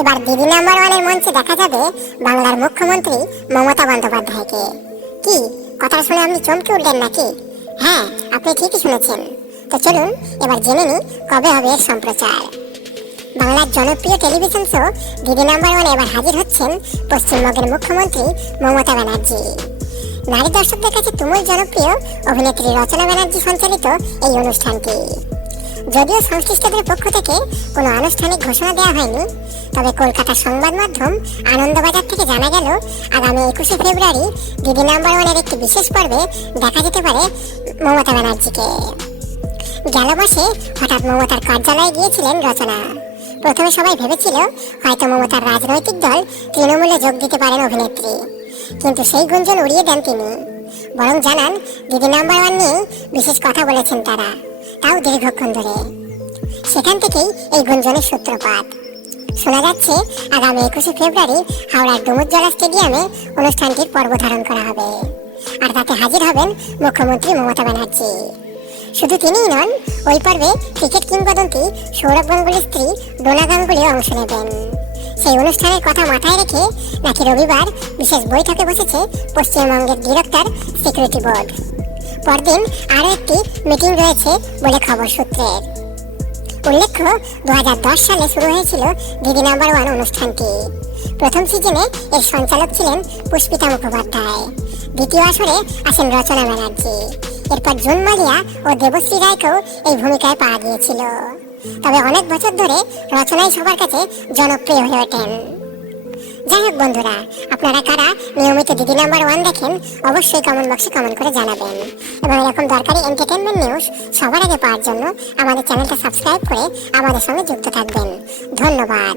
এবার দিদি নাম্বার ওয়ানের মঞ্চে দেখা যাবে বাংলার মুখ্যমন্ত্রী মমতা বন্দ্যোপাধ্যায়কে। কি কথা শুনে আপনি চমকে উঠলেন নাকি? হ্যাঁ, আপনি ঠিকই শুনেছেন। তো চলুন এবার জেনে নিই কবে হবে এর সম্প্রচার। বাংলার জনপ্রিয় টেলিভিশন শো দিদি নাম্বার ওয়ানে এবার হাজির হচ্ছেন পশ্চিমবঙ্গের মুখ্যমন্ত্রী মমতা ব্যানার্জি। নারী দর্শকদের কাছে তুমুল জনপ্রিয় অভিনেত্রী রচনা ব্যানার্জি সঞ্চালিত এই অনুষ্ঠানটি। যদিও সংশ্লিষ্টদের পক্ষ থেকে কোনো আনুষ্ঠানিক ঘোষণা দেওয়া হয়নি, তবে কলকাতার সংবাদ মাধ্যম আনন্দবাজার থেকে জানা গেল আগামী 21শে ফেব্রুয়ারি দিদি নাম্বার ওয়ানের একটি বিশেষ পর্বে দেখা যেতে পারে মমতা ব্যানার্জিকে। গেল মাসে হঠাৎ মমতার কার্যালয়ে গিয়েছিলেন রচনা। প্রথমে সবাই ভেবেছিল হয়তো মমতার রাজনৈতিক দল তৃণমূলে যোগ দিতে পারেন অভিনেত্রী, কিন্তু সেই গুঞ্জন উড়িয়ে দেন তিনি। বরং জানান দিদি নাম্বার ওয়ান নিয়ে বিশেষ কথা বলেছেন তারা, তাও দীর্ঘক্ষণ ধরে। সেখান থেকেই এই গুঞ্জনের সূত্রপাত। শোনা যাচ্ছে আগামী 21শে ফেব্রুয়ারি হাওড়ার ডুমুরজলা স্টেডিয়ামে অনুষ্ঠানটির পর্ব ধারণ করা হবে, আর তাতে হাজির হবেন মুখ্যমন্ত্রী মমতা ব্যানার্জি। শুধু তিনিই নন, ওই পর্বে ক্রিকেট কিংবদন্তি সৌরভ গাঙ্গুলির স্ত্রী ডোনা গাঙ্গুলি অংশ নেবেন। সেই অনুষ্ঠানের কথা মাথায় রেখে নাকি রবিবার বিশেষ বৈঠকে বসেছে পশ্চিমবঙ্গের ডিরেক্টর সিকিউরিটি বোর্ড। পরদিন আরও একটি মিটিং রয়েছে বলে খবর সূত্রের। উল্লেখ্য, 2010 সালে শুরু হয়েছিল দিদি নাম্বার ওয়ান অনুষ্ঠানটি। প্রথম সিজনে এর সঞ্চালক ছিলেন পুষ্পিতা মুখোপাধ্যায়। দ্বিতীয় আসরে আসেন রচনা ব্যানার্জি। এরপর জুন মালিয়া ও দেবশ্রী রায়কেও এই ভূমিকায় পাওয়া গিয়েছিল। তবে অনেক বছর ধরে রচনাই সবার কাছে জনপ্রিয় হয়ে ওঠেন। যাই হোক বন্ধুরা, আপনারা কারা নিয়মিত দিদি নাম্বার ওয়ান দেখেন অবশ্যই কমেন্ট বক্সে কমেন্ট করে জানাবেন। এবং এরকম দরকারি এন্টারটেনমেন্ট নিউজ সবার আগে পাওয়ার জন্য আমাদের চ্যানেলটা সাবস্ক্রাইব করে আমাদের সঙ্গে যুক্ত থাকবেন। ধন্যবাদ।